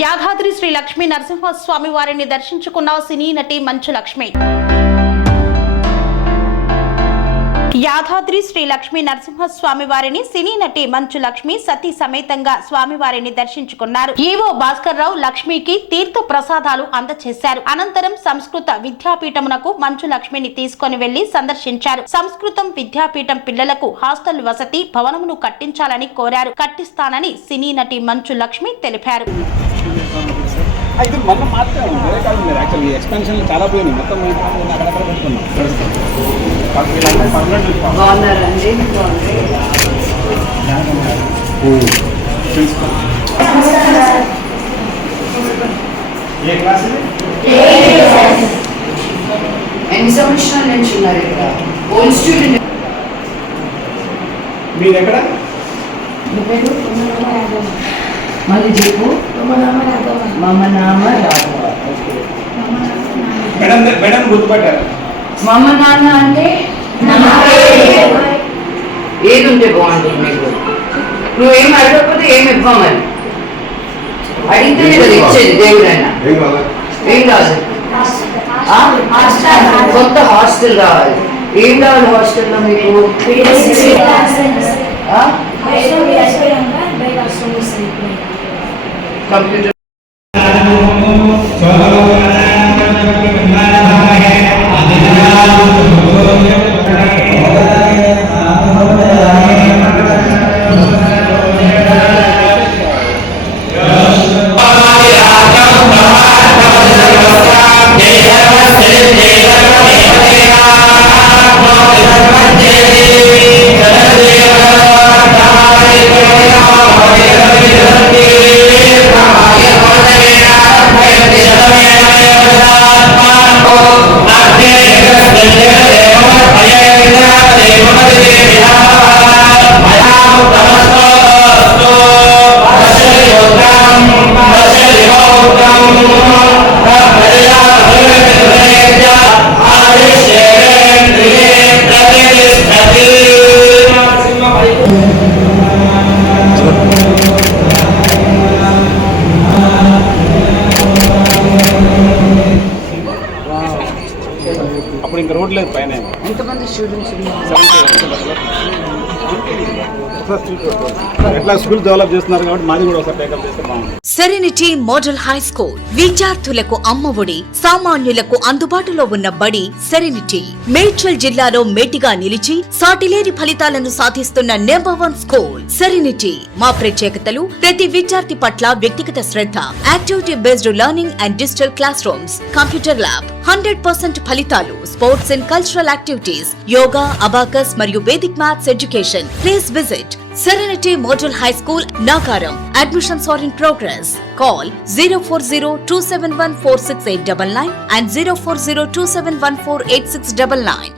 యాదాద్రి శ్రీ లక్ష్మీ నరసింహస్వామి వారిని దర్శించుకున్న సినీ నటి మంచు లక్ష్మి. యాదాద్రి శ్రీ లక్ష్మీ నరసింహస్వామి వారిని సినీ నటి మంచు లక్ష్మి సతీ సమేతంగా స్వామివారిని దర్శించుకున్నారు. ఈవో భాస్కర్ రావు లక్ష్మికి తీర్థ ప్రసాదాలు అందజేశారు. అనంతరం సంస్కృత విద్యాపీఠమునకు మంచు లక్ష్మిని తీసుకొని వెళ్లి సందర్శించారు. సంస్కృతం విద్యాపీఠం పిల్లలకు హాస్టల్ వసతి భవనమును కట్టించాలని కోరారు. కట్టిస్తానని సినీ నటి మంచు లక్ష్మి తెలిపారు. ఇది మొన్న మాత్రమే వేరే కాదు మీరు యాక్చువల్లీ ఎక్స్పెన్షన్ చాలా పోయింది మొత్తం అక్కడక్కడ పెట్టుకున్నాం. ఏ క్లాస్ ఎన్ని సంవత్సరాల నుంచి ఉన్నారు ఇక్కడ? Old student. మీరు ఎక్కడ? మళ్ళీ చెప్పు. మమ నామ రాఘవ. మేడం గుర్తుపట్టారు. మమ నాన్న అంటే ఏది ఉంటే బాగుంటుంది మీకు? నువ్వేం అడగకపోతే ఏమి ఇవ్వమని అడిగితేనే కదా ఇచ్చేది దేవుడైనా. ఏం కాదు, కొత్త హాస్టల్ రావాలి. ఏం కావాలి హాస్టల్లో మీకు? కంప్యూటర్. అప్పుడు ఇంకా రోడ్ లేదు పైన. ఎంతమంది స్టూడెంట్స్ ఉన్నారు? ఎట్లా స్కూల్ డెవలప్ చేస్తున్నారు కాబట్టి మాది కూడా ఒకసారి టేకప్ చేస్తే బాగుంది. సెరెనిటీ మోడల్ హై స్కూల్ విద్యార్థులకు అమ్మఒడి, సామాన్యులకు అందుబాటులో ఉన్న బడి సెరెనిటీ. మేడ్చల్ జిల్లాలో మేటిగా నిలిచి సాటిలేని ఫలితాలను సాధిస్తున్న నంబర్ 1 స్కూల్ సెరెనిటీ. మా ప్రత్యేకతలు ప్రతి విద్యార్థి పట్ల వ్యక్తిగత శ్రద్ధ, activity based learning and digital classrooms, computer lab, 100% ఫలితాలు, sports and cultural activities, yoga, abacus మరియు Vedic maths education. Please visit Serenity Model High School, Nagaram. Admissions are in progress. Call 040-271-46899 and 040-271-48699.